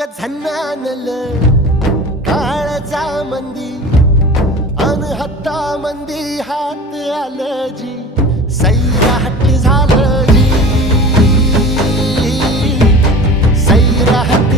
ग झन्नानल काळजा मंदी अन हत्ता मंदी हात आलं जी सैराट झालं जी सैराट